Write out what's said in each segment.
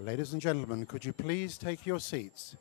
Ladies and gentlemen, could you please take your seats?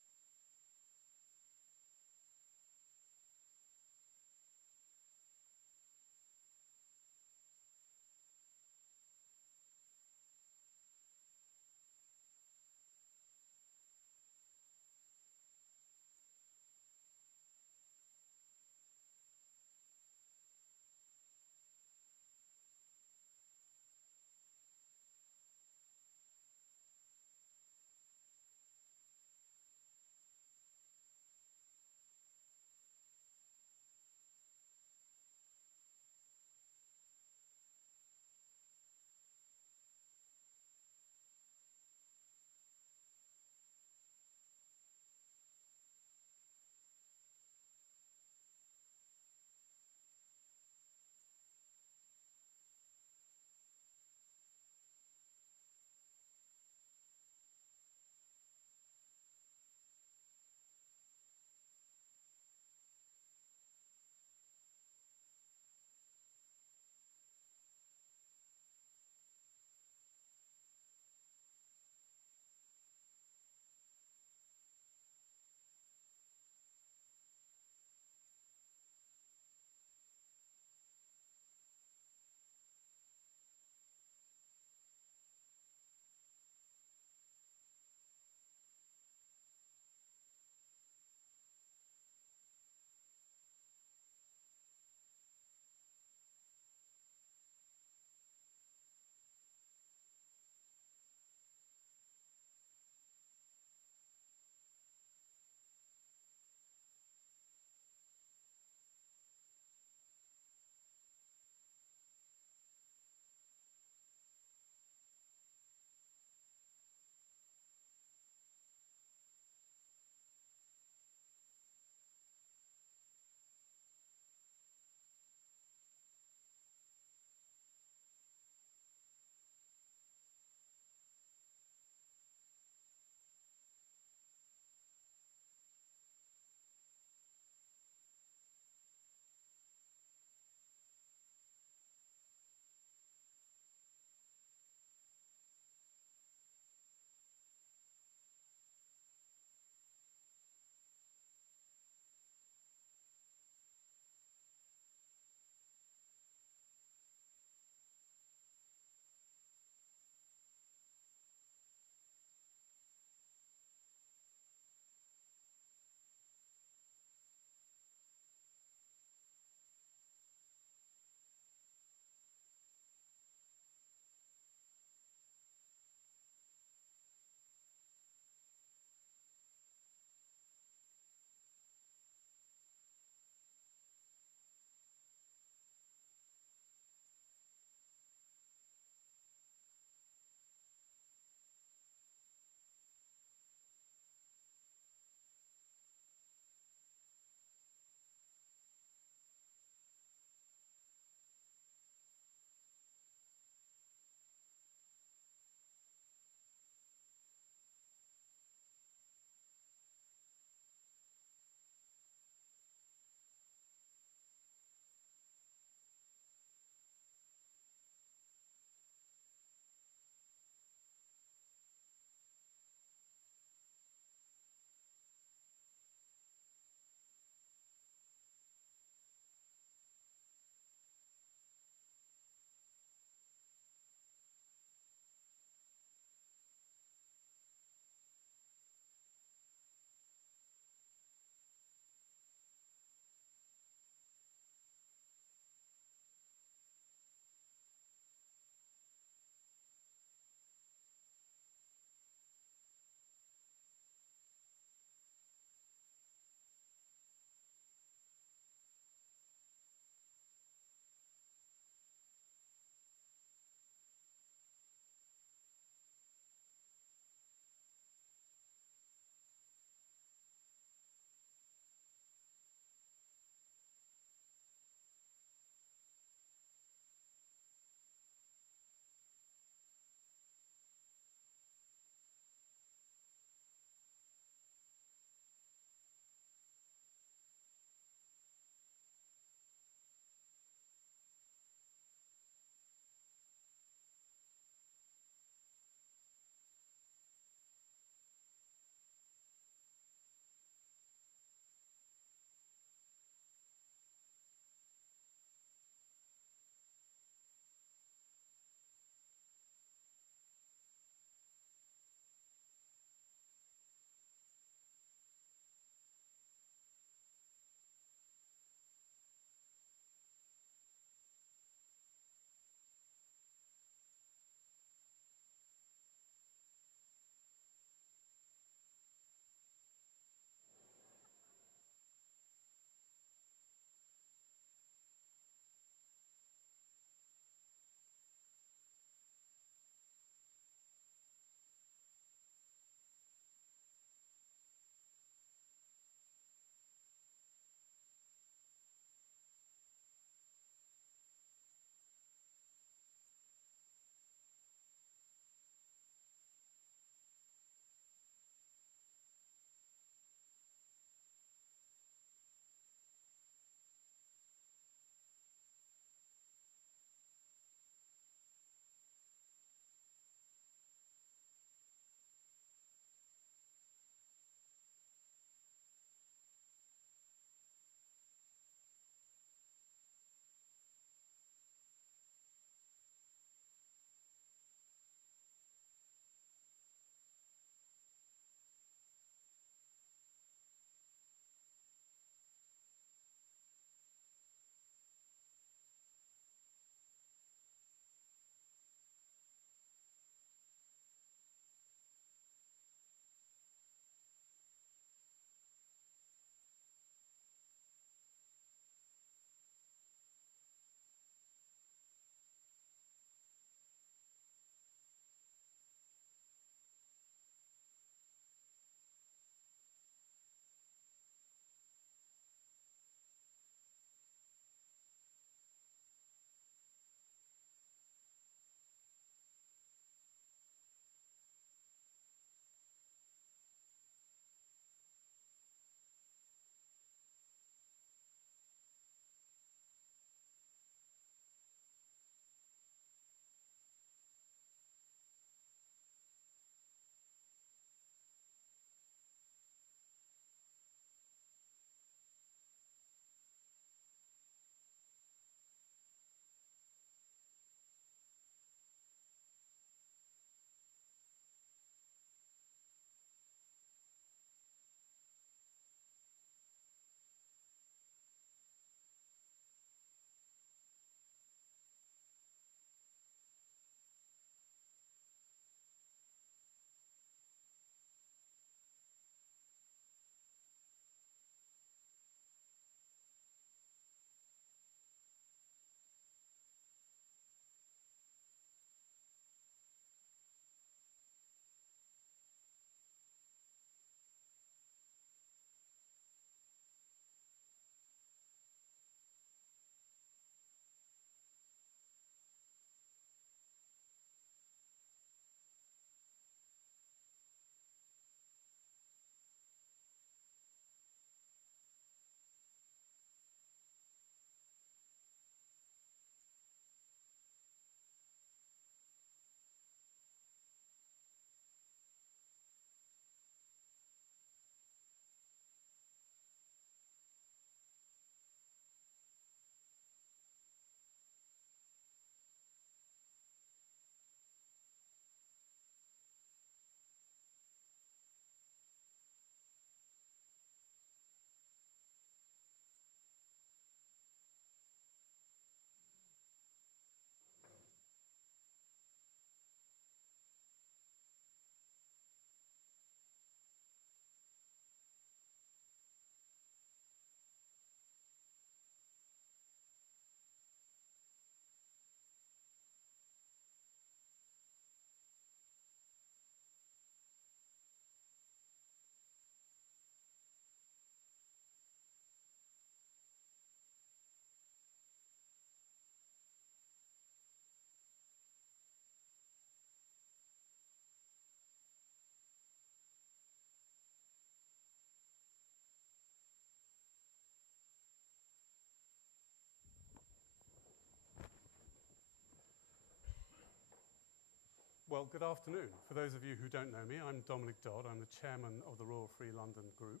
Well, good afternoon. For those of you who don't know me, I'm Dominic Dodd. I'm the chairman of the Royal Free London Group,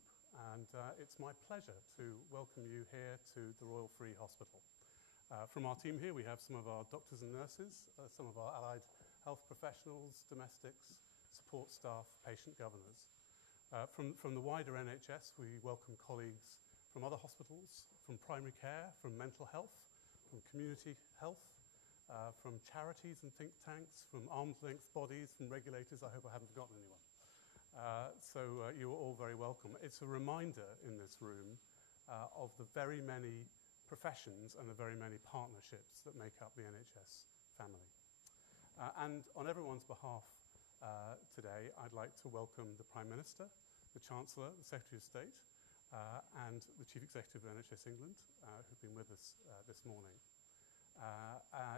and it's my pleasure to welcome you here to the Royal Free Hospital. From our team here, we have some of our doctors and nurses, some of our allied health professionals, domestics, support staff, patient governors. From the wider NHS, we welcome colleagues from other hospitals, from primary care, from mental health, from community health, from charities and think tanks, from arm's length bodies, from regulators. I hope I haven't forgotten anyone. So you're all very welcome. It's a reminder in this room of the very many professions and the very many partnerships that make up the NHS family. And on everyone's behalf today, I'd like to welcome the Prime Minister, the Chancellor, the Secretary of State, and the Chief Executive of NHS England, who've been with us this morning.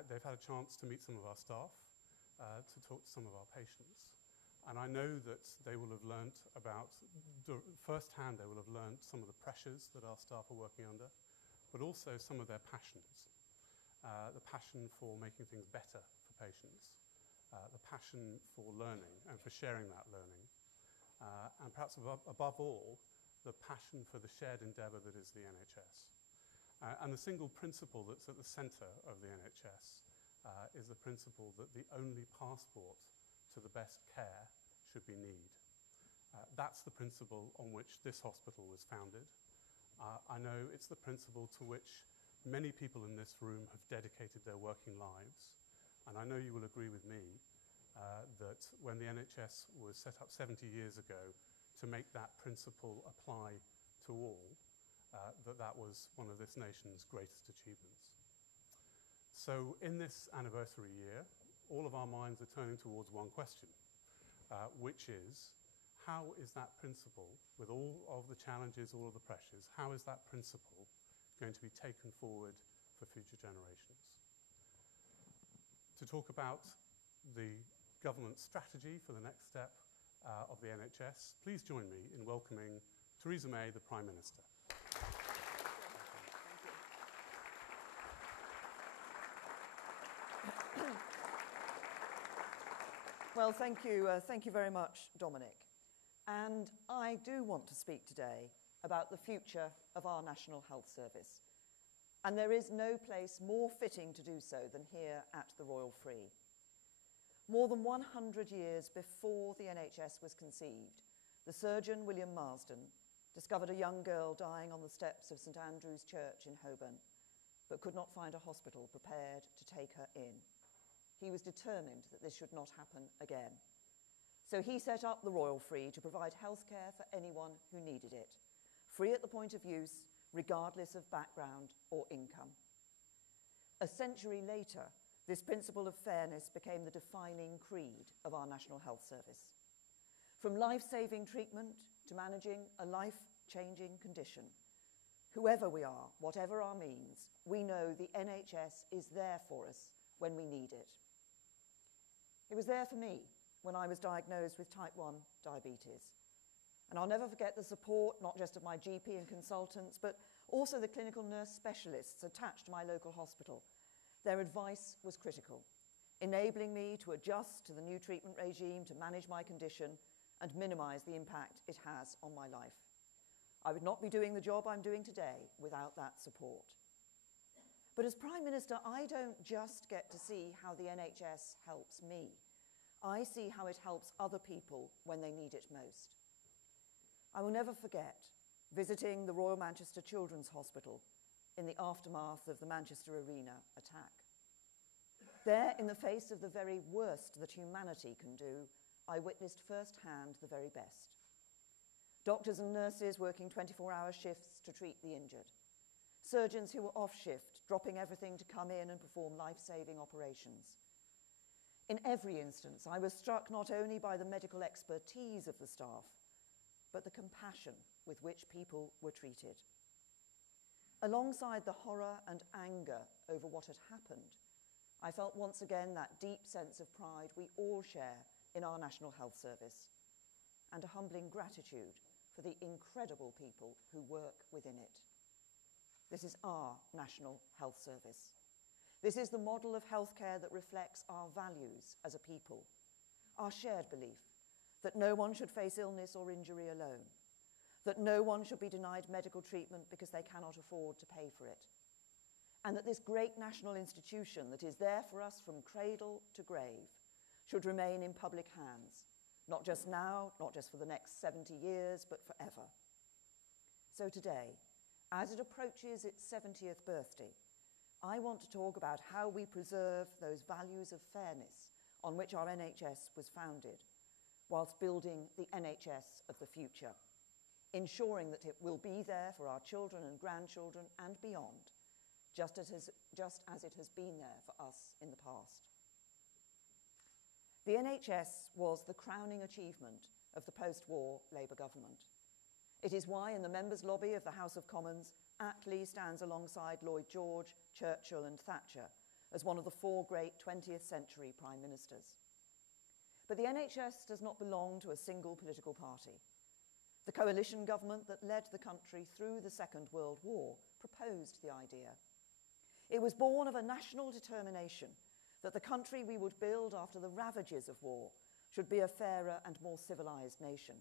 They've had a chance to meet some of our staff, to talk to some of our patients. And I know that they will have learnt about, firsthand, they will have learnt some of the pressures that our staff are working under, but also some of their passions. The passion for making things better for patients, the passion for learning and for sharing that learning, and perhaps above all, the passion for the shared endeavour that is the NHS. And the single principle that's at the centre of the NHS is the principle that the only passport to the best care should be need. That's the principle on which this hospital was founded. I know it's the principle to which many people in this room have dedicated their working lives. And I know you will agree with me that when the NHS was set up 70 years ago to make that principle apply to all, that was one of this nation's greatest achievements. So in this anniversary year, all of our minds are turning towards one question, which is, how is that principle, with all of the challenges, all of the pressures, how is that principle going to be taken forward for future generations? To talk about the government strategy for the next step of the NHS, please join me in welcoming Theresa May, the Prime Minister. Well, thank you very much, Dominic. And I do want to speak today about the future of our National Health Service. And there is no place more fitting to do so than here at the Royal Free. More than 100 years before the NHS was conceived, the surgeon William Marsden discovered a young girl dying on the steps of St Andrew's Church in Holborn, but could not find a hospital prepared to take her in. He was determined that this should not happen again. So he set up the Royal Free to provide healthcare for anyone who needed it, free at the point of use, regardless of background or income. A century later, this principle of fairness became the defining creed of our National Health Service. From life-saving treatment to managing a life-changing condition, whoever we are, whatever our means, we know the NHS is there for us when we need it. It was there for me when I was diagnosed with type 1 diabetes. And I'll never forget the support, not just of my GP and consultants, but also the clinical nurse specialists attached to my local hospital. Their advice was critical, enabling me to adjust to the new treatment regime to manage my condition and minimise the impact it has on my life. I would not be doing the job I'm doing today without that support. But as Prime Minister, I don't just get to see how the NHS helps me. I see how it helps other people when they need it most. I will never forget visiting the Royal Manchester Children's Hospital in the aftermath of the Manchester Arena attack. There, in the face of the very worst that humanity can do, I witnessed firsthand the very best. Doctors and nurses working 24-hour shifts to treat the injured. Surgeons who were off shift, dropping everything to come in and perform life-saving operations. In every instance, I was struck not only by the medical expertise of the staff, but the compassion with which people were treated. Alongside the horror and anger over what had happened, I felt once again that deep sense of pride we all share in our National Health Service, and a humbling gratitude for the incredible people who work within it. This is our National Health Service. This is the model of healthcare that reflects our values as a people. our shared belief that no one should face illness or injury alone, that no one should be denied medical treatment because they cannot afford to pay for it, and that this great national institution that is there for us from cradle to grave should remain in public hands, not just now, not just for the next 70 years, but forever. So today, as it approaches its 70th birthday, I want to talk about how we preserve those values of fairness on which our NHS was founded, whilst building the NHS of the future, ensuring that it will be there for our children and grandchildren and beyond, just as it has been there for us in the past. The NHS was the crowning achievement of the post-war Labour government. It is why in the members' lobby of the House of Commons, Attlee stands alongside Lloyd George, Churchill and Thatcher as one of the 4 great 20th century prime ministers. But the NHS does not belong to a single political party. The coalition government that led the country through the Second World War proposed the idea. It was born of a national determination that the country we would build after the ravages of war should be a fairer and more civilized nation.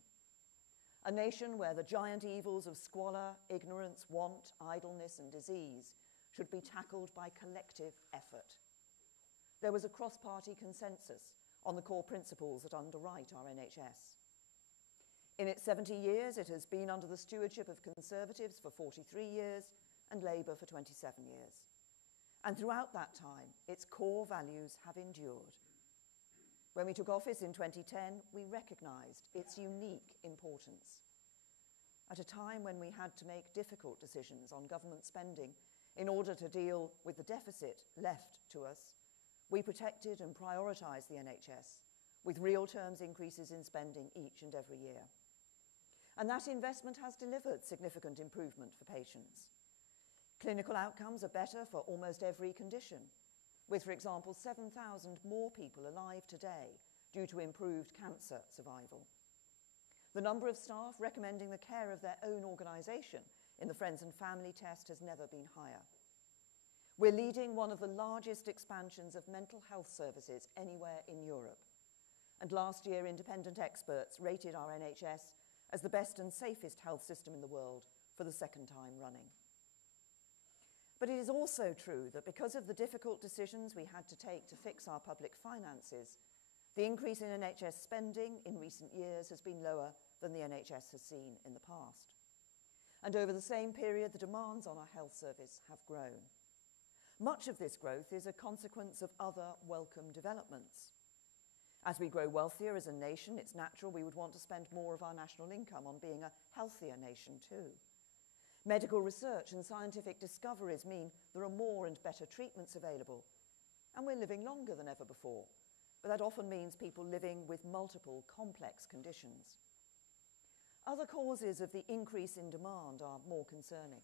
A nation where the giant evils of squalor, ignorance, want, idleness, and disease should be tackled by collective effort. There was a cross-party consensus on the core principles that underwrite our NHS. In its 70 years, it has been under the stewardship of Conservatives for 43 years and Labour for 27 years. And throughout that time, its core values have endured. When we took office in 2010, we recognised its unique importance. At a time when we had to make difficult decisions on government spending in order to deal with the deficit left to us, we protected and prioritised the NHS with real terms increases in spending each and every year. And that investment has delivered significant improvement for patients. Clinical outcomes are better for almost every condition, with, for example, 7,000 more people alive today due to improved cancer survival. The number of staff recommending the care of their own organisation in the Friends and Family test has never been higher. We're leading one of the largest expansions of mental health services anywhere in Europe. And last year, independent experts rated our NHS as the best and safest health system in the world for the 2nd time running. But it is also true that because of the difficult decisions we had to take to fix our public finances, the increase in NHS spending in recent years has been lower than the NHS has seen in the past. And over the same period, the demands on our health service have grown. Much of this growth is a consequence of other welcome developments. As we grow wealthier as a nation, it's natural we would want to spend more of our national income on being a healthier nation too. Medical research and scientific discoveries mean there are more and better treatments available, and we're living longer than ever before, but that often means people living with multiple complex conditions. Other causes of the increase in demand are more concerning.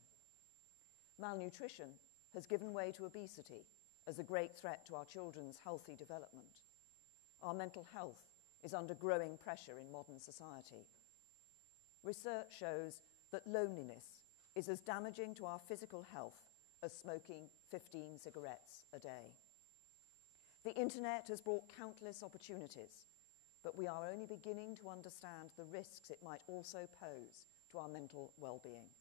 Malnutrition has given way to obesity as a great threat to our children's healthy development. Our mental health is under growing pressure in modern society. Research shows that loneliness is as damaging to our physical health as smoking 15 cigarettes a day. The internet has brought countless opportunities, but we are only beginning to understand the risks it might also pose to our mental well-being.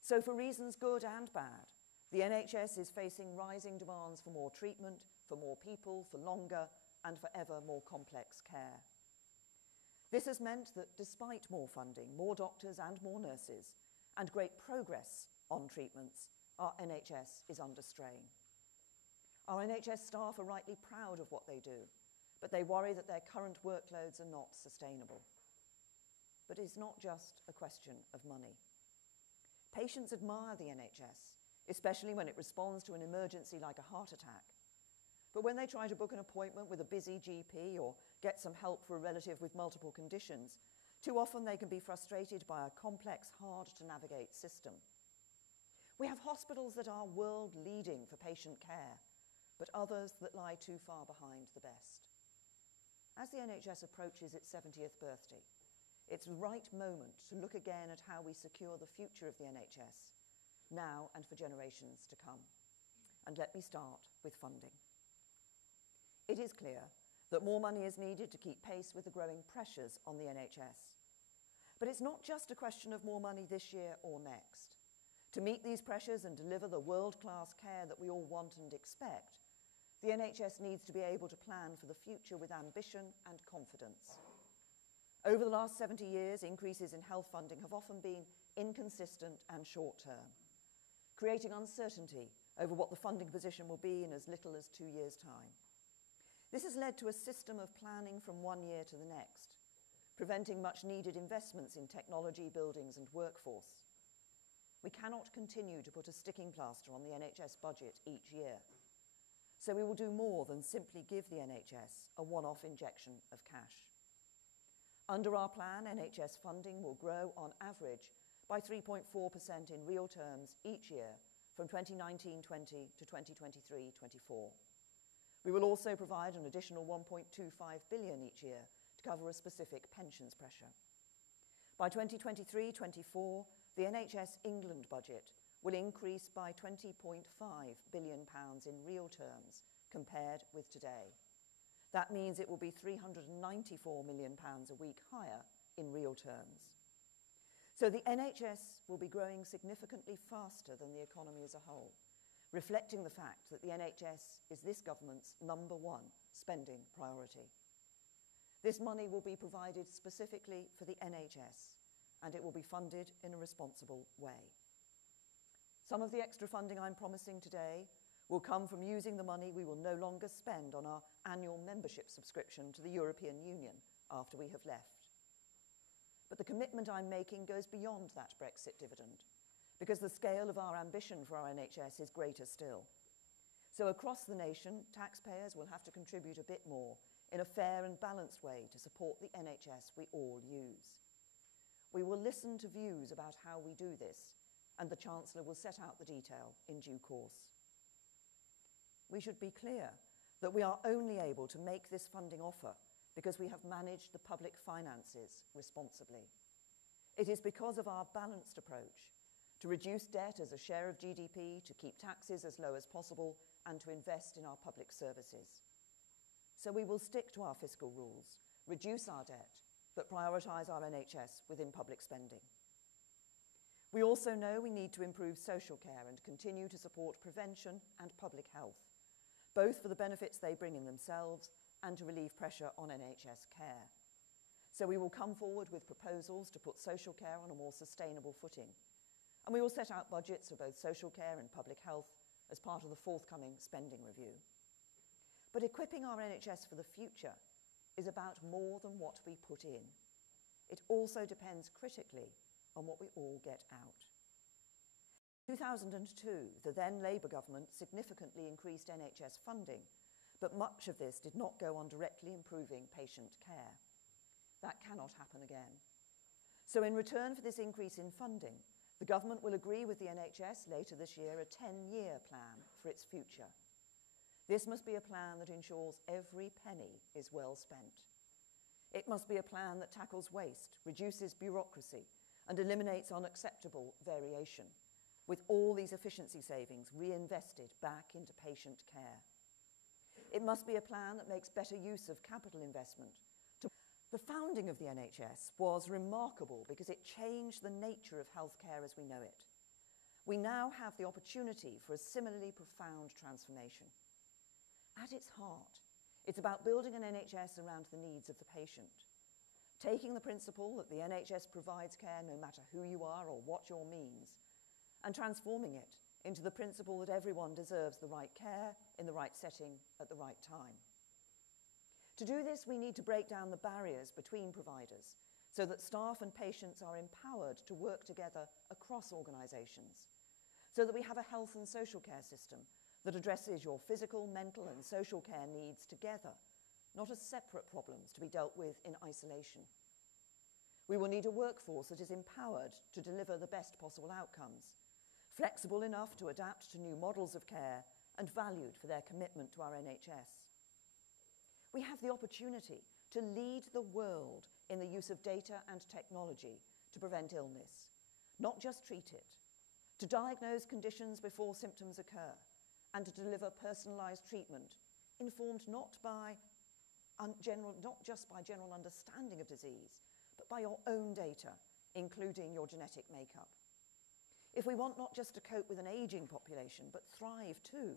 So for reasons good and bad, the NHS is facing rising demands for more treatment, for more people, for longer, and for ever more complex care. This has meant that despite more funding, more doctors and more nurses, and great progress on treatments, our NHS is under strain. Our NHS staff are rightly proud of what they do, but they worry that their current workloads are not sustainable. But it's not just a question of money. Patients admire the NHS, especially when it responds to an emergency like a heart attack. But when they try to book an appointment with a busy GP or get some help for a relative with multiple conditions, too often they can be frustrated by a complex, hard-to-navigate system. We have hospitals that are world-leading for patient care, but others that lie too far behind the best. As the NHS approaches its 70th birthday, it's the right moment to look again at how we secure the future of the NHS, now and for generations to come. And let me start with funding. It is clear that more money is needed to keep pace with the growing pressures on the NHS. But it's not just a question of more money this year or next. To meet these pressures and deliver the world-class care that we all want and expect, the NHS needs to be able to plan for the future with ambition and confidence. Over the last 70 years, increases in health funding have often been inconsistent and short-term, creating uncertainty over what the funding position will be in as little as 2 years' time. This has led to a system of planning from one year to the next, preventing much-needed investments in technology, buildings and workforce. We cannot continue to put a sticking plaster on the NHS budget each year. So we will do more than simply give the NHS a one-off injection of cash. Under our plan, NHS funding will grow on average by 3.4% in real terms each year from 2019-20 to 2023-24. We will also provide an additional 1.25 billion each year to cover a specific pensions pressure. By 2023-24, the NHS England budget will increase by £20.5 billion in real terms compared with today. That means it will be £394 million a week higher in real terms. So the NHS will be growing significantly faster than the economy as a whole, reflecting the fact that the NHS is this government's #1 spending priority. This money will be provided specifically for the NHS, and it will be funded in a responsible way. Some of the extra funding I'm promising today will come from using the money we will no longer spend on our annual membership subscription to the European Union after we have left. But the commitment I'm making goes beyond that Brexit dividend, because the scale of our ambition for our NHS is greater still. So across the nation, taxpayers will have to contribute a bit more in a fair and balanced way to support the NHS we all use. We will listen to views about how we do this, and the Chancellor will set out the detail in due course. We should be clear that we are only able to make this funding offer because we have managed the public finances responsibly. It is because of our balanced approach to reduce debt as a share of GDP, to keep taxes as low as possible, and to invest in our public services. So we will stick to our fiscal rules, reduce our debt, but prioritise our NHS within public spending. We also know we need to improve social care and continue to support prevention and public health, both for the benefits they bring in themselves and to relieve pressure on NHS care. So we will come forward with proposals to put social care on a more sustainable footing, and we will set out budgets for both social care and public health as part of the forthcoming spending review. But equipping our NHS for the future is about more than what we put in. It also depends critically on what we all get out. In 2002, the then Labour government significantly increased NHS funding, but much of this did not go on directly improving patient care. That cannot happen again. So in return for this increase in funding, the government will agree with the NHS later this year a 10-year plan for its future. This must be a plan that ensures every penny is well spent. It must be a plan that tackles waste, reduces bureaucracy, and eliminates unacceptable variation, with all these efficiency savings reinvested back into patient care. It must be a plan that makes better use of capital investment. The founding of the NHS was remarkable because it changed the nature of healthcare as we know it. We now have the opportunity for a similarly profound transformation. At its heart, it's about building an NHS around the needs of the patient, taking the principle that the NHS provides care no matter who you are or what your means, and transforming it into the principle that everyone deserves the right care in the right setting at the right time. To do this, we need to break down the barriers between providers so that staff and patients are empowered to work together across organisations, so that we have a health and social care system that addresses your physical, mental and social care needs together, not as separate problems to be dealt with in isolation. We will need a workforce that is empowered to deliver the best possible outcomes, flexible enough to adapt to new models of care and valued for their commitment to our NHS. We have the opportunity to lead the world in the use of data and technology to prevent illness, not just treat it, to diagnose conditions before symptoms occur, and to deliver personalised treatment informed not by not just by general understanding of disease, but by your own data, including your genetic makeup. If we want not just to cope with an ageing population, but thrive too,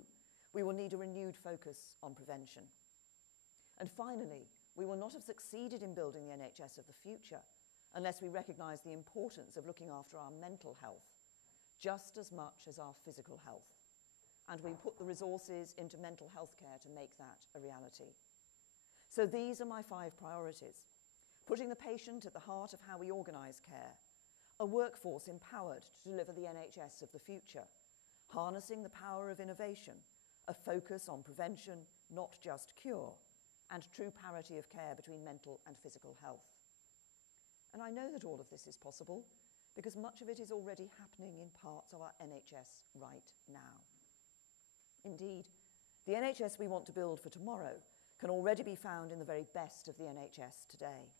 we will need a renewed focus on prevention. And finally, we will not have succeeded in building the NHS of the future unless we recognise the importance of looking after our mental health just as much as our physical health. And we put the resources into mental health care to make that a reality. So these are my 5 priorities. Putting the patient at the heart of how we organise care, a workforce empowered to deliver the NHS of the future, harnessing the power of innovation, a focus on prevention, not just cure, and true parity of care between mental and physical health. And I know that all of this is possible because much of it is already happening in parts of our NHS right now. Indeed, the NHS we want to build for tomorrow can already be found in the very best of the NHS today.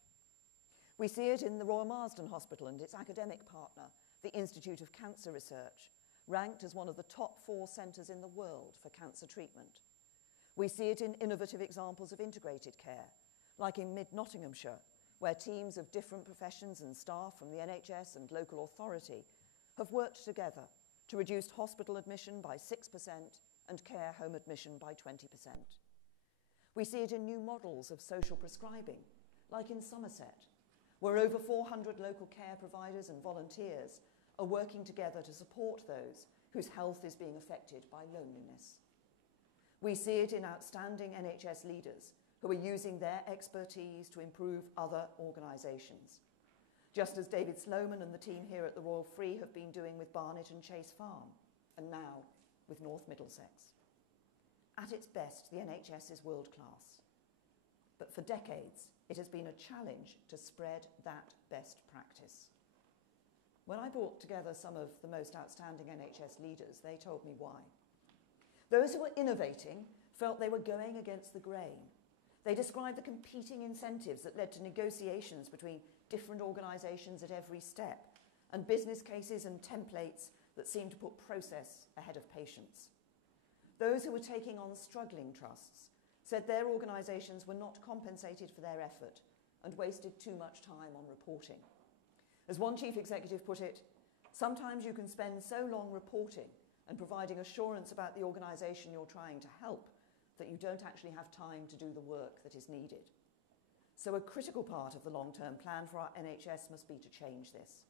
We see it in the Royal Marsden Hospital and its academic partner, the Institute of Cancer Research, ranked as one of the top 4 centres in the world for cancer treatment. We see it in innovative examples of integrated care, like in mid-Nottinghamshire, where teams of different professions and staff from the NHS and local authority have worked together to reduce hospital admission by 6% and care home admission by 20%. We see it in new models of social prescribing, like in Somerset, where over 400 local care providers and volunteers are working together to support those whose health is being affected by loneliness. We see it in outstanding NHS leaders who are using their expertise to improve other organisations, just as David Sloman and the team here at the Royal Free have been doing with Barnet and Chase Farm, and now with North Middlesex. At its best, the NHS is world-class, but for decades it has been a challenge to spread that best practice. When I brought together some of the most outstanding NHS leaders, they told me why. Those who were innovating felt they were going against the grain. They described the competing incentives that led to negotiations between different organisations at every step, and business cases and templates that seemed to put process ahead of patients. Those who were taking on struggling trusts said their organisations were not compensated for their effort and wasted too much time on reporting. As one chief executive put it, sometimes you can spend so long reporting and providing assurance about the organisation you're trying to help that you don't actually have time to do the work that is needed. So a critical part of the long-term plan for our NHS must be to change this.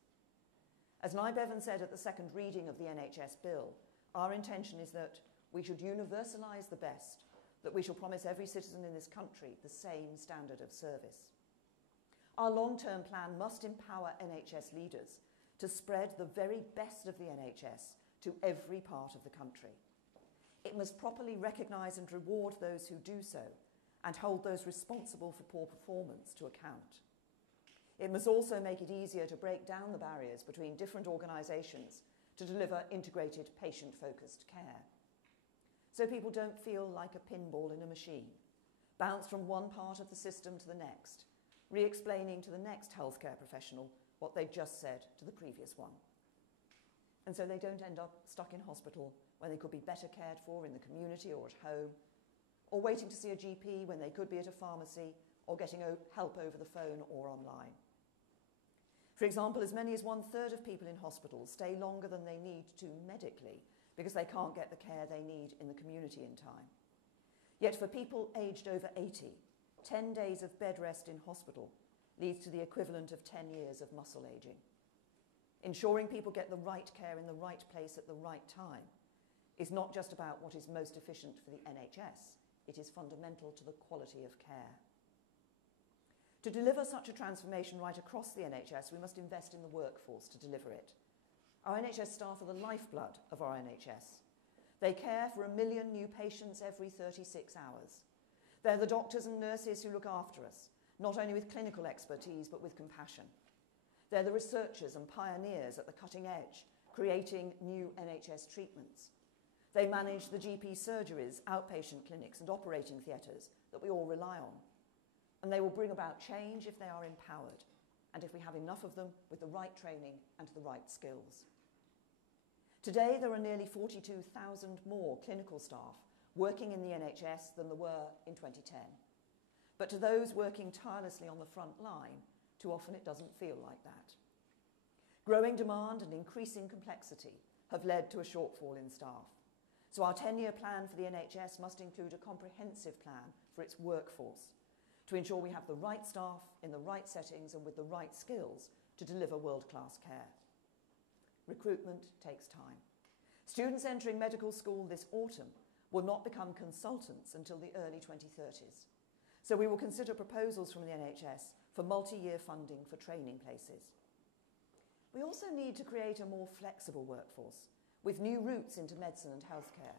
As Nye Bevan said at the second reading of the NHS bill, our intention is that we should universalise the best, that we shall promise every citizen in this country the same standard of service. Our long-term plan must empower NHS leaders to spread the very best of the NHS to every part of the country. It must properly recognise and reward those who do so and hold those responsible for poor performance to account. It must also make it easier to break down the barriers between different organisations to deliver integrated patient-focused care, so people don't feel like a pinball in a machine, bounced from one part of the system to the next, re-explaining to the next healthcare professional what they just said to the previous one. And so they don't end up stuck in hospital when they could be better cared for in the community or at home, or waiting to see a GP when they could be at a pharmacy or getting help over the phone or online. For example, as many as 1/3 of people in hospitals stay longer than they need to medically because they can't get the care they need in the community in time. Yet for people aged over 80, 10 days of bed rest in hospital leads to the equivalent of 10 years of muscle ageing. Ensuring people get the right care in the right place at the right time is not just about what is most efficient for the NHS, it is fundamental to the quality of care. To deliver such a transformation right across the NHS, we must invest in the workforce to deliver it. Our NHS staff are the lifeblood of our NHS. They care for 1 million new patients every 36 hours. They're the doctors and nurses who look after us, not only with clinical expertise, but with compassion. They're the researchers and pioneers at the cutting edge, creating new NHS treatments. They manage the GP surgeries, outpatient clinics and operating theatres that we all rely on. And they will bring about change if they are empowered, and if we have enough of them with the right training and the right skills. Today, there are nearly 42,000 more clinical staff working in the NHS than there were in 2010. But to those working tirelessly on the front line, too often it doesn't feel like that. Growing demand and increasing complexity have led to a shortfall in staff. So our 10-year plan for the NHS must include a comprehensive plan for its workforce to ensure we have the right staff in the right settings and with the right skills to deliver world-class care. Recruitment takes time. Students entering medical school this autumn will not become consultants until the early 2030s. So we will consider proposals from the NHS for multi-year funding for training places. We also need to create a more flexible workforce with new routes into medicine and healthcare,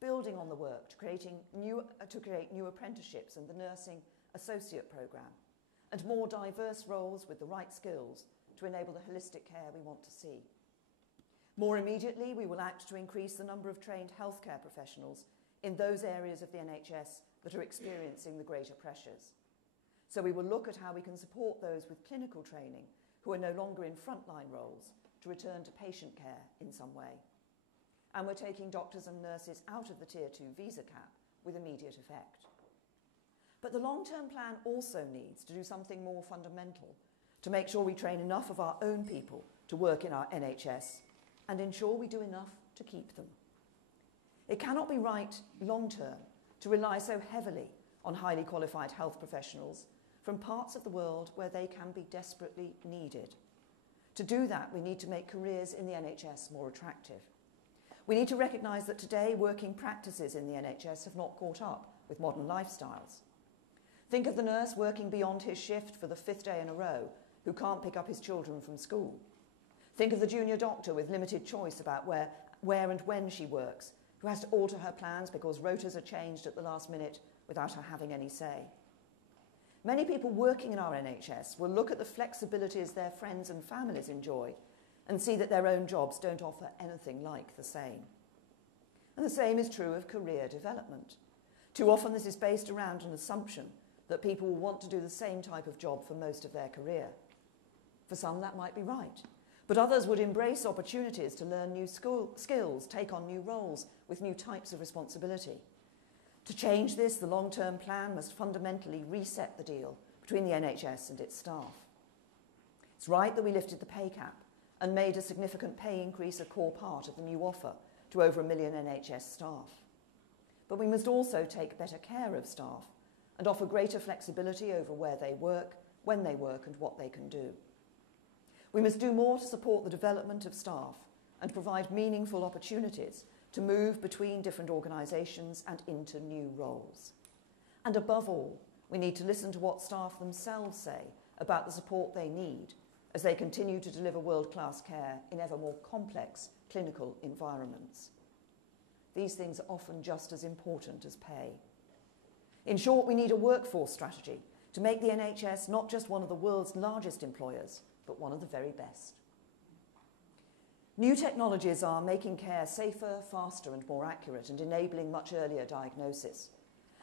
building on the work to create new apprenticeships and the nursing associate programme, and more diverse roles with the right skills to enable the holistic care we want to see. More immediately, we will act to increase the number of trained healthcare professionals in those areas of the NHS that are experiencing the greater pressures. So we will look at how we can support those with clinical training who are no longer in frontline roles to return to patient care in some way. And we're taking doctors and nurses out of the Tier 2 visa cap with immediate effect. But the long-term plan also needs to do something more fundamental to make sure we train enough of our own people to work in our NHS and ensure we do enough to keep them. It cannot be right long-term to rely so heavily on highly qualified health professionals from parts of the world where they can be desperately needed. To do that, we need to make careers in the NHS more attractive. We need to recognise that today working practices in the NHS have not caught up with modern lifestyles. Think of the nurse working beyond his shift for the 5th day in a row who can't pick up his children from school. Think of the junior doctor with limited choice about where and when she works, who has to alter her plans because rotas are changed at the last minute without her having any say. Many people working in our NHS will look at the flexibilities their friends and families enjoy and see that their own jobs don't offer anything like the same. And the same is true of career development. Too often this is based around an assumption that people will want to do the same type of job for most of their career. For some that might be right, but others would embrace opportunities to learn new skills, take on new roles with new types of responsibility. To change this, the long-term plan must fundamentally reset the deal between the NHS and its staff. It's right that we lifted the pay cap and made a significant pay increase a core part of the new offer to over 1 million NHS staff. But we must also take better care of staff and offer greater flexibility over where they work, when they work, and what they can do. We must do more to support the development of staff and provide meaningful opportunities to move between different organisations and into new roles. And above all, we need to listen to what staff themselves say about the support they need as they continue to deliver world-class care in ever more complex clinical environments. These things are often just as important as pay. In short, we need a workforce strategy to make the NHS not just one of the world's largest employers, but one of the very best. New technologies are making care safer, faster and more accurate and enabling much earlier diagnosis.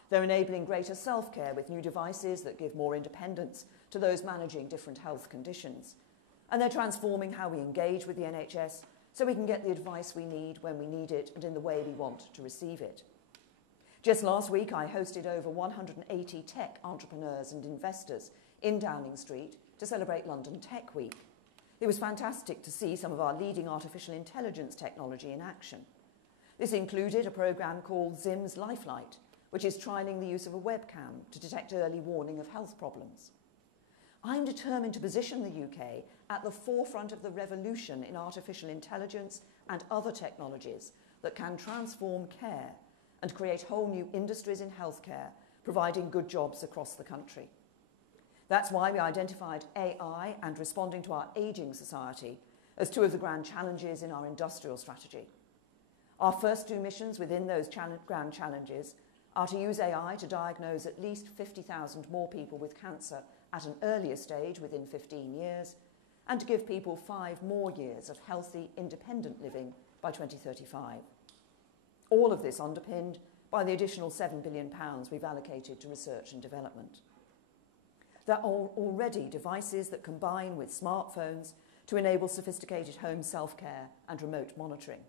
They're enabling greater self-care with new devices that give more independence to those managing different health conditions. And they're transforming how we engage with the NHS so we can get the advice we need when we need it and in the way we want to receive it. Just last week, I hosted over 180 tech entrepreneurs and investors in Downing Street to celebrate London Tech Week. It was fantastic to see some of our leading artificial intelligence technology in action. This included a programme called Zim's Lifelight, which is trialling the use of a webcam to detect early warning of health problems. I'm determined to position the UK at the forefront of the revolution in artificial intelligence and other technologies that can transform care and create whole new industries in healthcare, providing good jobs across the country. That's why we identified AI and responding to our ageing society as two of the grand challenges in our industrial strategy. Our first two missions within those grand challenges are to use AI to diagnose at least 50,000 more people with cancer at an earlier stage within 15 years, and to give people 5 more years of healthy, independent living by 2035. All of this underpinned by the additional £7 billion we've allocated to research and development. There are already devices that combine with smartphones to enable sophisticated home self-care and remote monitoring.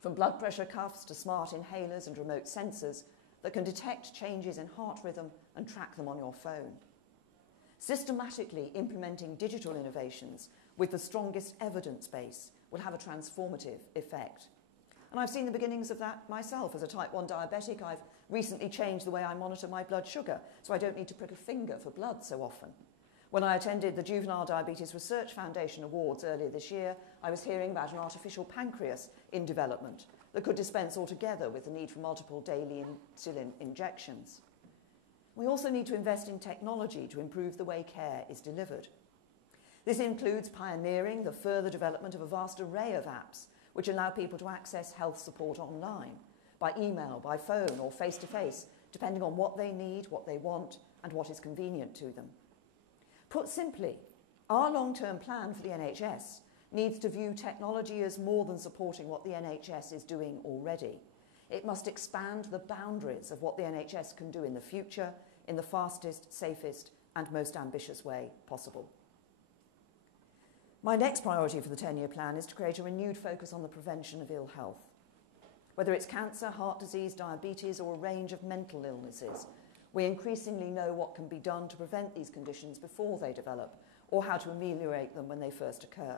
From blood pressure cuffs to smart inhalers and remote sensors, that can detect changes in heart rhythm and track them on your phone. Systematically implementing digital innovations with the strongest evidence base will have a transformative effect. And I've seen the beginnings of that myself. As a type 1 diabetic, I've recently changed the way I monitor my blood sugar, so I don't need to prick a finger for blood so often. When I attended the Juvenile Diabetes Research Foundation Awards earlier this year, I was hearing about an artificial pancreas in development that could dispense altogether with the need for multiple daily insulin injections. We also need to invest in technology to improve the way care is delivered. This includes pioneering the further development of a vast array of apps which allow people to access health support online, by email, by phone, or face-to-face, depending on what they need, what they want, and what is convenient to them. Put simply, our long-term plan for the NHS needs to view technology as more than supporting what the NHS is doing already. It must expand the boundaries of what the NHS can do in the future in the fastest, safest, and most ambitious way possible. My next priority for the 10-year plan is to create a renewed focus on the prevention of ill health. Whether it's cancer, heart disease, diabetes, or a range of mental illnesses, we increasingly know what can be done to prevent these conditions before they develop, or how to ameliorate them when they first occur.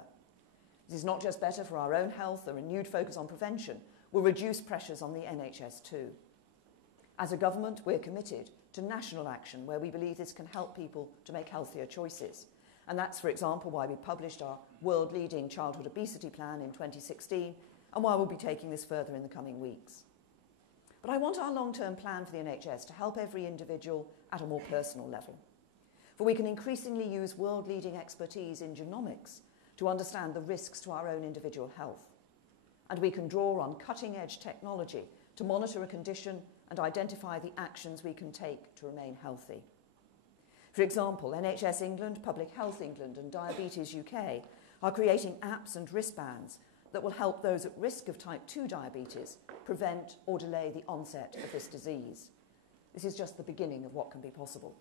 This is not just better for our own health. A renewed focus on prevention will reduce pressures on the NHS too. As a government, we're committed to national action where we believe this can help people to make healthier choices. And that's, for example, why we published our world-leading childhood obesity plan in 2016, and why we'll be taking this further in the coming weeks. But I want our long-term plan for the NHS to help every individual at a more personal level. For we can increasingly use world-leading expertise in genomics to understand the risks to our own individual health. And we can draw on cutting-edge technology to monitor a condition and identify the actions we can take to remain healthy. For example, NHS England, Public Health England and Diabetes UK are creating apps and wristbands that will help those at risk of type 2 diabetes prevent or delay the onset of this disease. This is just the beginning of what can be possible.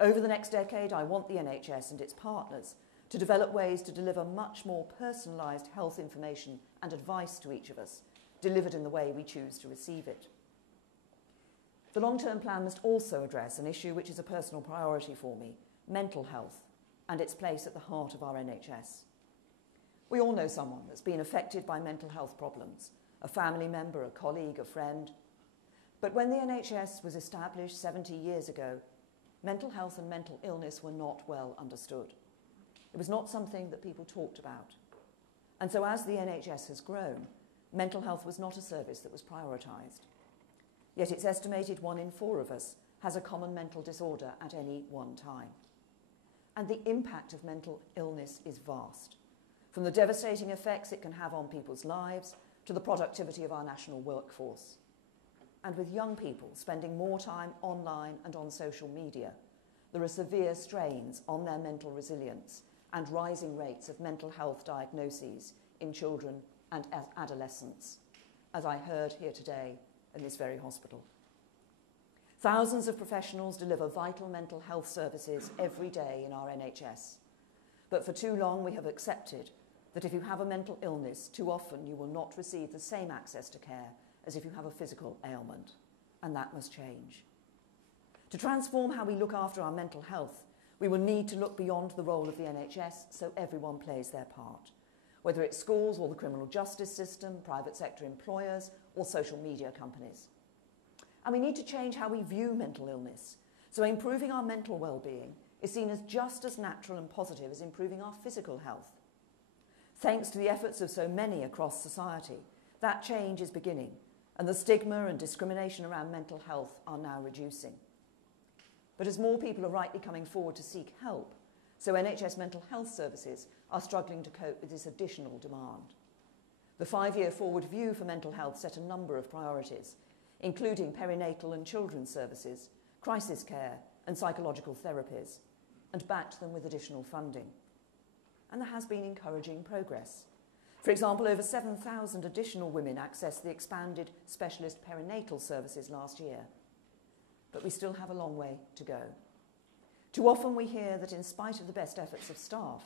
Over the next decade, I want the NHS and its partners to develop ways to deliver much more personalised health information and advice to each of us, delivered in the way we choose to receive it. The long-term plan must also address an issue which is a personal priority for me, mental health, and its place at the heart of our NHS. We all know someone that's been affected by mental health problems, a family member, a colleague, a friend. But when the NHS was established 70 years ago, mental health and mental illness were not well understood. It was not something that people talked about. And so as the NHS has grown, mental health was not a service that was prioritised. Yet it's estimated 1 in 4 of us has a common mental disorder at any one time. And the impact of mental illness is vast, from the devastating effects it can have on people's lives to the productivity of our national workforce. And with young people spending more time online and on social media, there are severe strains on their mental resilience and rising rates of mental health diagnoses in children and adolescents, as I heard here today in this very hospital. Thousands of professionals deliver vital mental health services every day in our NHS. But for too long we have accepted that if you have a mental illness, too often you will not receive the same access to care as if you have a physical ailment. And that must change. To transform how we look after our mental health, we will need to look beyond the role of the NHS so everyone plays their part, whether it's schools or the criminal justice system, private sector employers, or social media companies. And we need to change how we view mental illness, so improving our mental well-being is seen as just as natural and positive as improving our physical health. Thanks to the efforts of so many across society, that change is beginning, and the stigma and discrimination around mental health are now reducing. But as more people are rightly coming forward to seek help, so NHS mental health services are struggling to cope with this additional demand. The 5-year forward view for mental health set a number of priorities, including perinatal and children's services, crisis care and psychological therapies, and backed them with additional funding. And there has been encouraging progress. For example, over 7,000 additional women accessed the expanded specialist perinatal services last year. But we still have a long way to go. Too often we hear that in spite of the best efforts of staff,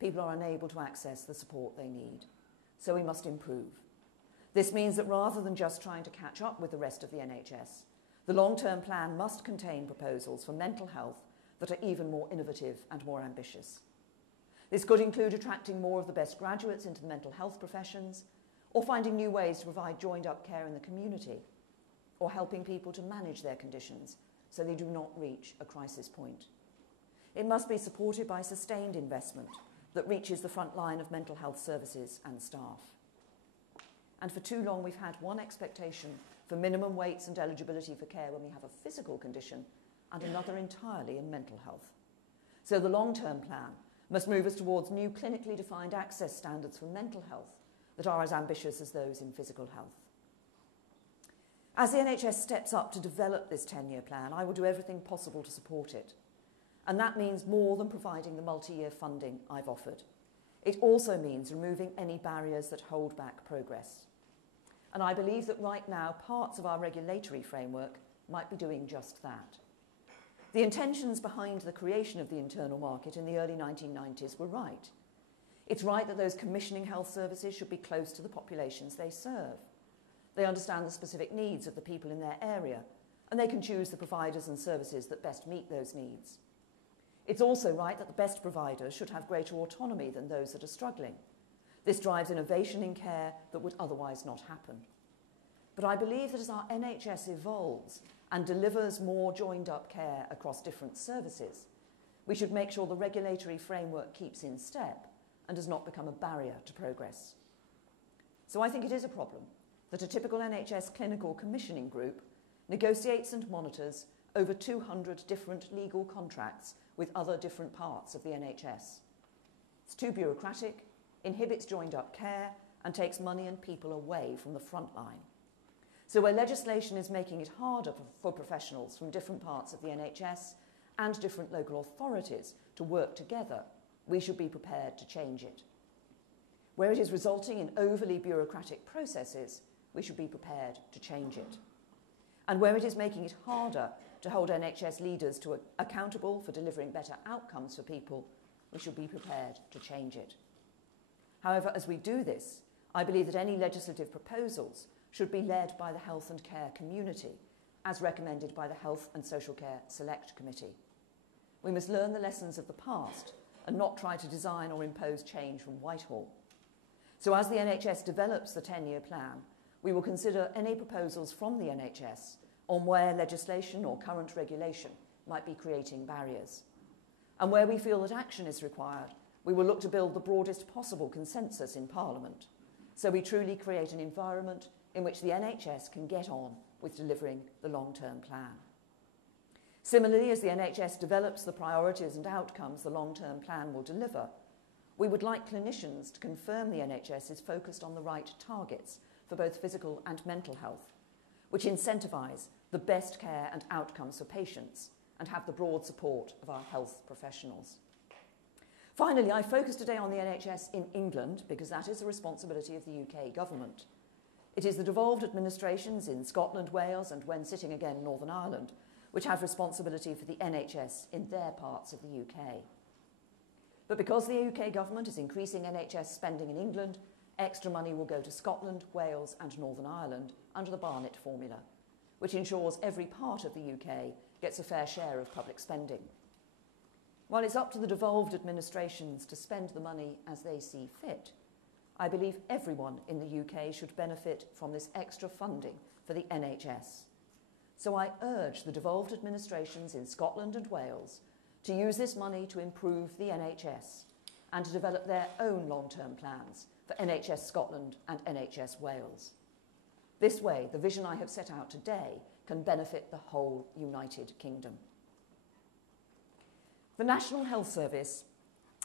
people are unable to access the support they need. So we must improve. This means that rather than just trying to catch up with the rest of the NHS, The long-term plan must contain proposals for mental health that are even more innovative and more ambitious. This could include attracting more of the best graduates into the mental health professions, or finding new ways to provide joined-up care in the community, or helping people to manage their conditions so they do not reach a crisis point. It must be supported by sustained investment that reaches the front line of mental health services and staff. And for too long, we've had one expectation for minimum weights and eligibility for care when we have a physical condition and another entirely in mental health. So the long-term plan must move us towards new clinically defined access standards for mental health that are as ambitious as those in physical health. As the NHS steps up to develop this 10-year plan, I will do everything possible to support it. And that means more than providing the multi-year funding I've offered. It also means removing any barriers that hold back progress. And I believe that right now, parts of our regulatory framework might be doing just that. The intentions behind the creation of the internal market in the early 1990s were right. It's right that those commissioning health services should be close to the populations they serve. They understand the specific needs of the people in their area, and they can choose the providers and services that best meet those needs. It's also right that the best providers should have greater autonomy than those that are struggling. This drives innovation in care that would otherwise not happen. But I believe that as our NHS evolves and delivers more joined-up care across different services, we should make sure the regulatory framework keeps in step and does not become a barrier to progress. So I think it is a problem that a typical NHS clinical commissioning group negotiates and monitors over 200 different legal contracts with other different parts of the NHS. It's too bureaucratic, inhibits joined-up care, and takes money and people away from the front line. So where legislation is making it harder for professionals from different parts of the NHS and different local authorities to work together, we should be prepared to change it. Where it is resulting in overly bureaucratic processes, we should be prepared to change it. And where it is making it harder to hold NHS leaders accountable for delivering better outcomes for people, we should be prepared to change it. However, as we do this, I believe that any legislative proposals should be led by the health and care community, as recommended by the Health and Social Care Select Committee. We must learn the lessons of the past and not try to design or impose change from Whitehall. So as the NHS develops the 10-year plan, we will consider any proposals from the NHS on where legislation or current regulation might be creating barriers. And where we feel that action is required, we will look to build the broadest possible consensus in Parliament, so we truly create an environment in which the NHS can get on with delivering the long-term plan. Similarly, as the NHS develops the priorities and outcomes the long-term plan will deliver, we would like clinicians to confirm the NHS is focused on the right targets for both physical and mental health, which incentivise the best care and outcomes for patients and have the broad support of our health professionals. Finally, I focus today on the NHS in England because that is the responsibility of the UK government. It is the devolved administrations in Scotland, Wales and, when sitting again, Northern Ireland, which have responsibility for the NHS in their parts of the UK. But because the UK government is increasing NHS spending in England, extra money will go to Scotland, Wales and Northern Ireland under the Barnett formula, which ensures every part of the UK gets a fair share of public spending. While it's up to the devolved administrations to spend the money as they see fit, I believe everyone in the UK should benefit from this extra funding for the NHS. So I urge the devolved administrations in Scotland and Wales to use this money to improve the NHS and to develop their own long-term plans for NHS Scotland and NHS Wales. This way, the vision I have set out today can benefit the whole United Kingdom. The National Health Service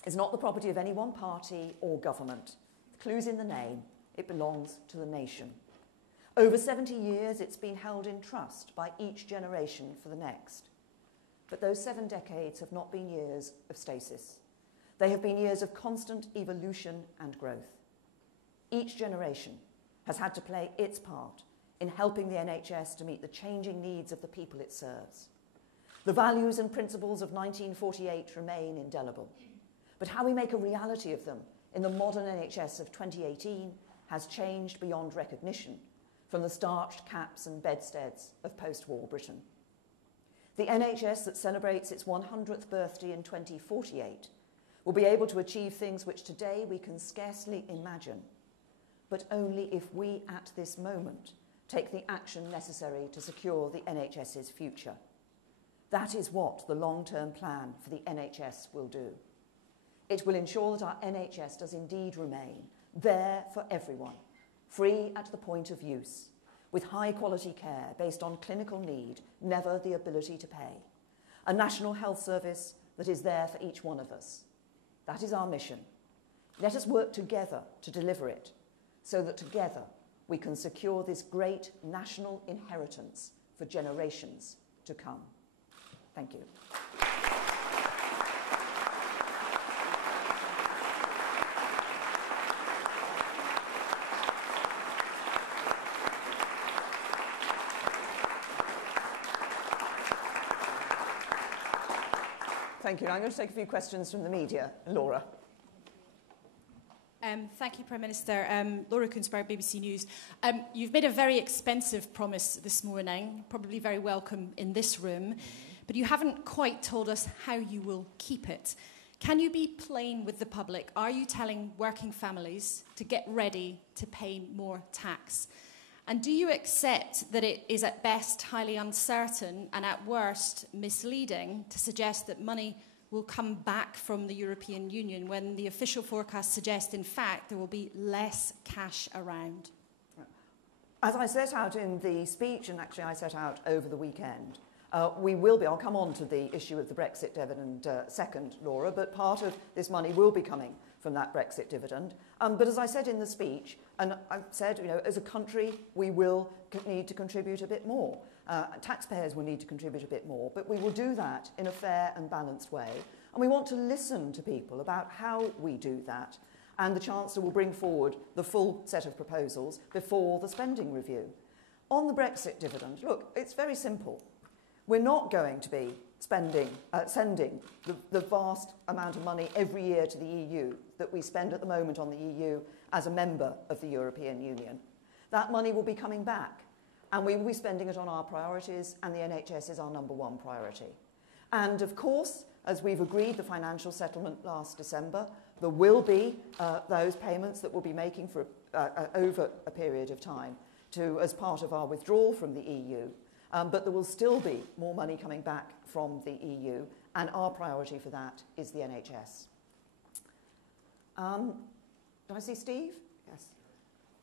is not the property of any one party or government. The clue's in the name. It belongs to the nation. Over 70 years, it's been held in trust by each generation for the next. But those 7 decades have not been years of stasis. They have been years of constant evolution and growth. Each generation has had to play its part in helping the NHS to meet the changing needs of the people it serves. The values and principles of 1948 remain indelible, but how we make a reality of them in the modern NHS of 2018 has changed beyond recognition from the starched caps and bedsteads of post-war Britain. The NHS that celebrates its 100th birthday in 2048 will be able to achieve things which today we can scarcely imagine, but only if we at this moment take the action necessary to secure the NHS's future. That is what the long-term plan for the NHS will do. It will ensure that our NHS does indeed remain there for everyone, free at the point of use, with high-quality care based on clinical need, never the ability to pay. A national health service that is there for each one of us. That is our mission. Let us work together to deliver it, so that together we can secure this great national inheritance for generations to come. Thank you. Thank you. Now I'm going to take a few questions from the media. Laura. Thank you, Prime Minister. Laura Kunsberg, BBC News. You've made a very expensive promise this morning, probably very welcome in this room, but you haven't quite told us how you will keep it. Can you be plain with the public? Are you telling working families to get ready to pay more tax? And do you accept that it is at best highly uncertain and at worst misleading to suggest that money will come back from the European Union when the official forecasts suggest, in fact, there will be less cash around? As I set out in the speech, and actually I set out over the weekend, we will be, I'll come on to the issue of the Brexit dividend second, Laura, but part of this money will be coming from that Brexit dividend. But as I said in the speech, and I've said, you know, as a country, we will need to contribute a bit more. Taxpayers will need to contribute a bit more, but we will do that in a fair and balanced way. And we want to listen to people about how we do that. And the Chancellor will bring forward the full set of proposals before the spending review. On the Brexit dividend, look, it's very simple. We're not going to be sending the vast amount of money every year to the EU that we spend at the moment on the EU as a member of the European Union. That money will be coming back, and we will be spending it on our priorities, and the NHS is our #1 priority. And of course, as we've agreed the financial settlement last December, there will be those payments that we'll be making for over a period of time as part of our withdrawal from the EU. But there will still be more money coming back from the EU, and our priority for that is the NHS. Do I see Steve? Yes.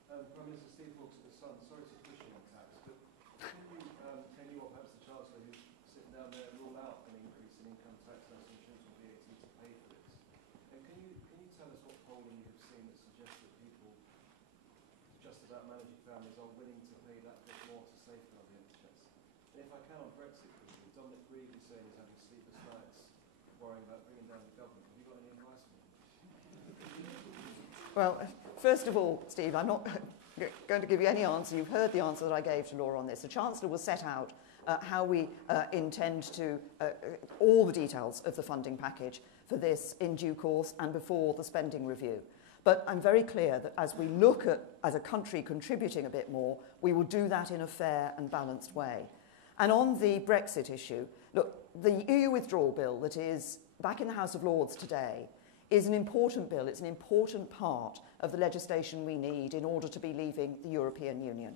Prime Minister Steve Hawkes at The Sun. Sorry to push you on tax, but can you or perhaps the Chancellor who's sitting down there rule out an increase in income tax, national insurance and VAT to pay for this? And can you tell us what polling you have seen that suggests that people just about managing families are willing to pay that bit more to safeguard the NHS? And if I can on Brexit, Dominic Reid is saying he's having sleepless nights worrying about bringing down the government. Have you got any advice for him? Well, first of all, Steve, I'm not going to give you any answer. You've heard the answer that I gave to Laura on this. The Chancellor will set out how we intend to, all the details of the funding package for this in due course and before the spending review. But I'm very clear that as we look at, as a country, contributing a bit more, we will do that in a fair and balanced way. And on the Brexit issue, look, the EU withdrawal bill that is back in the House of Lords today is an important bill. It's an important part of the legislation we need in order to be leaving the European Union.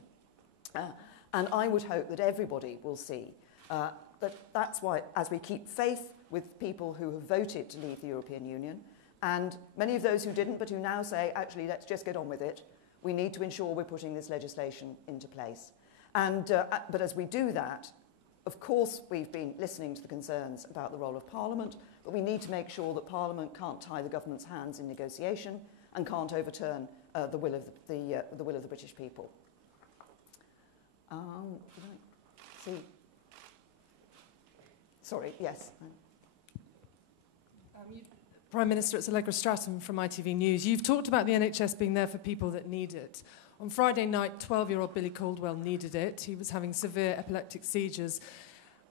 And I would hope that everybody will see that's why, as we keep faith with people who have voted to leave the European Union, and many of those who didn't but who now say, actually, let's just get on with it, we need to ensure we're putting this legislation into place. And, but as we do that, of course, we've been listening to the concerns about the role of Parliament, but we need to make sure that Parliament can't tie the government's hands in negotiation and can't overturn the will of the British people. See. Sorry, yes. Prime Minister, it's Allegra Stratton from ITV News. You've talked about the NHS being there for people that need it. On Friday night, 12-year-old Billy Caldwell needed it. He was having severe epileptic seizures,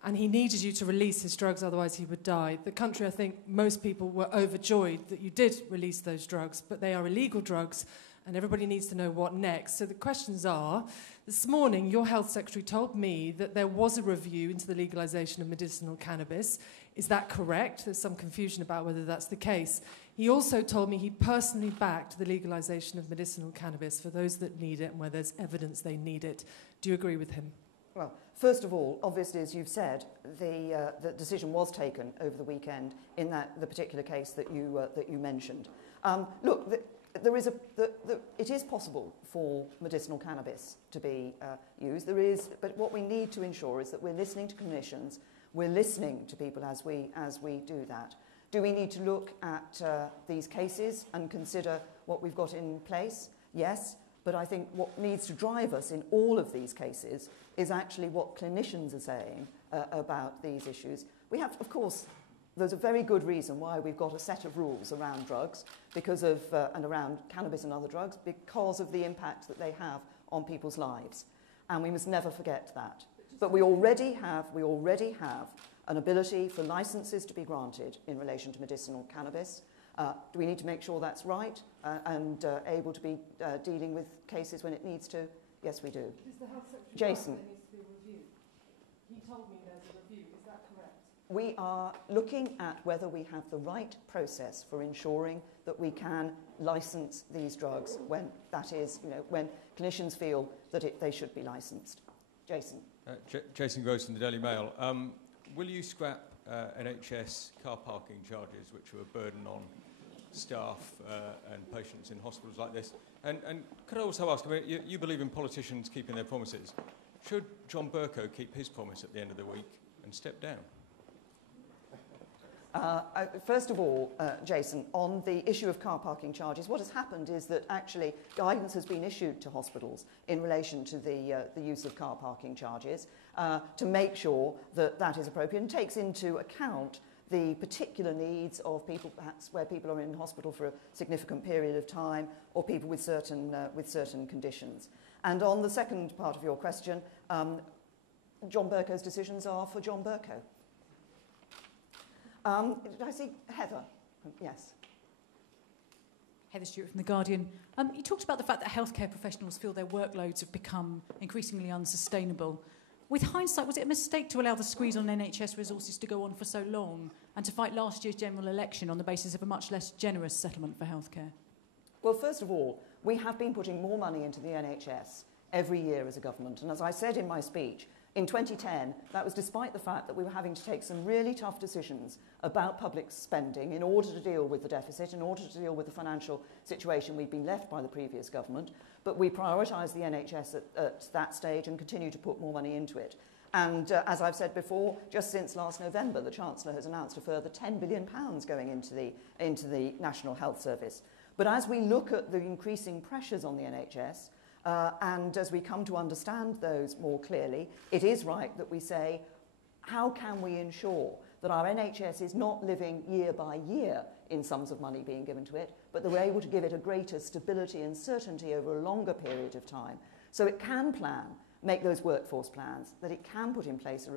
and he needed you to release his drugs, otherwise he would die. The country, I think, most people were overjoyed that you did release those drugs, but they are illegal drugs, and everybody needs to know what next. So the questions are, this morning your health secretary told me that there was a review into the legalisation of medicinal cannabis. Is that correct? There's some confusion about whether that's the case. He also told me he personally backed the legalisation of medicinal cannabis for those that need it and where there's evidence they need it. Do you agree with him? Well, first of all, obviously, as you've said, the decision was taken over the weekend in the particular case that you mentioned. Look, it is possible for medicinal cannabis to be used. But what we need to ensure is that we're listening to clinicians, we're listening to people as we do that. Do we need to look at these cases and consider what we've got in place? Yes. But I think what needs to drive us in all of these cases is actually what clinicians are saying about these issues. We have, of course, there's a very good reason why we've got a set of rules around drugs because of, and around cannabis and other drugs because of the impact that they have on people's lives. And we must never forget that. But we already have an ability for licenses to be granted in relation to medicinal cannabis. Do we need to make sure that's right and able to be dealing with cases when it needs to? Yes, we do. Is the health secretary Jason. There needs to be a review? He told me there's a review. Is that correct? We are looking at whether we have the right process for ensuring that we can license these drugs when that is, when clinicians feel that they should be licensed. Jason. Jason Gross from the Daily Mail. Will you scrap NHS car parking charges, which are a burden on staff and patients in hospitals like this? And could I also ask, you believe in politicians keeping their promises. Should John Bercow keep his promise at the end of the week and step down? First of all, Jason, on the issue of car parking charges, what has happened is that actually guidance has been issued to hospitals in relation to the use of car parking charges to make sure that that is appropriate and takes into account the particular needs of people, perhaps where people are in hospital for a significant period of time or people with certain conditions. And on the second part of your question, John Bercow's decisions are for John Bercow. Did I see Heather? Yes. Heather Stewart from The Guardian. You talked about the fact that healthcare professionals feel their workloads have become increasingly unsustainable. With hindsight, was it a mistake to allow the squeeze on NHS resources to go on for so long and to fight last year's general election on the basis of a much less generous settlement for healthcare? Well, first of all, we have been putting more money into the NHS every year as a government. And as I said in my speech, in 2010, that was despite the fact that we were having to take some really tough decisions about public spending in order to deal with the deficit, in order to deal with the financial situation we'd been left by the previous government. But we prioritised the NHS at that stage and continue to put more money into it. And as I've said before, just since last November, the Chancellor has announced a further £10 billion going into the National Health Service. But as we look at the increasing pressures on the NHS, and as we come to understand those more clearly, it is right that we say, how can we ensure that our NHS is not living year by year in sums of money being given to it, but that we're able to give it a greater stability and certainty over a longer period of time, so it can plan, make those workforce plans, that it can put in place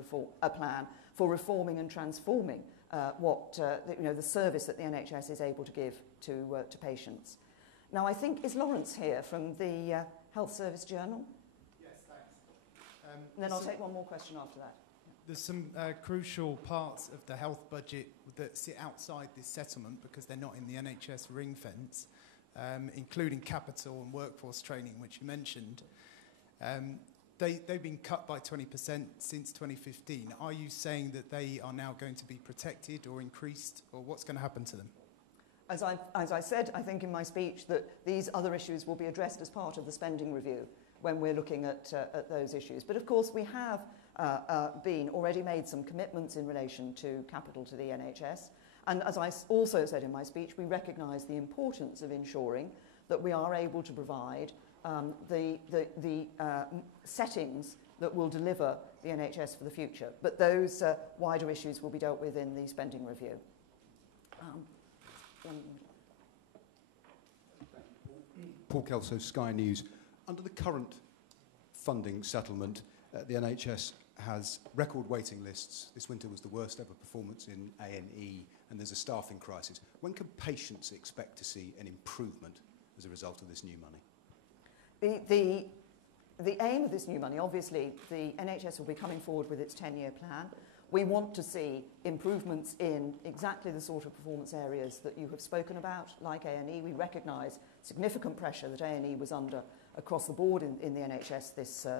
a plan for reforming and transforming the service that the NHS is able to give to patients. Now, I think, is Lawrence here from the Health Service Journal? Yes, thanks. And then I'll take one more question after that. There's some crucial parts of the health budget that sit outside this settlement because they're not in the NHS ring fence, including capital and workforce training, which you mentioned. They've been cut by 20% since 2015. Are you saying that they are now going to be protected or increased, or what's going to happen to them? As I said, I think in my speech, that these other issues will be addressed as part of the spending review when we're looking at those issues. But of course, we have already made some commitments in relation to capital to the NHS. And as I also said in my speech, we recognise the importance of ensuring that we are able to provide the settings that will deliver the NHS for the future. But those wider issues will be dealt with in the spending review. Paul Kelso, Sky News. Under the current funding settlement, the NHS has record waiting lists. This winter was the worst ever performance in A&E, and there's a staffing crisis. When can patients expect to see an improvement as as a result of this new money? The aim of this new money, obviously, the NHS will be coming forward with its 10-year plan. We want to see improvements in exactly the sort of performance areas that you have spoken about, like A&E. We recognise significant pressure that A&E was under across the board in the NHS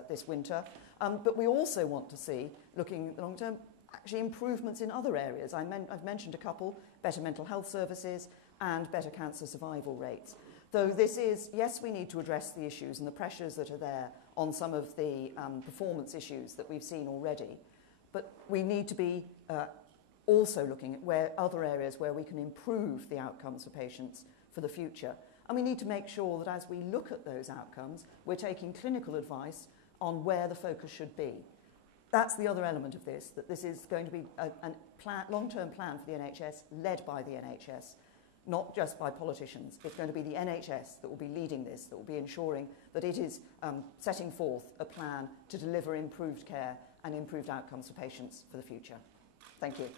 this winter. But we also want to see, looking long-term, actually improvements in other areas. I've mentioned a couple: better mental health services and better cancer survival rates. Though this is, yes, we need to address the issues and the pressures that are there on some of the performance issues that we've seen already. But we need to be also looking at other areas where we can improve the outcomes for patients for the future. And we need to make sure that as we look at those outcomes, we're taking clinical advice on where the focus should be. That's the other element of this, that this is going to be a long-term plan for the NHS, led by the NHS, not just by politicians. It's going to be the NHS that will be leading this, that will be ensuring that it is setting forth a plan to deliver improved care and improved outcomes for patients for the future. Thank you.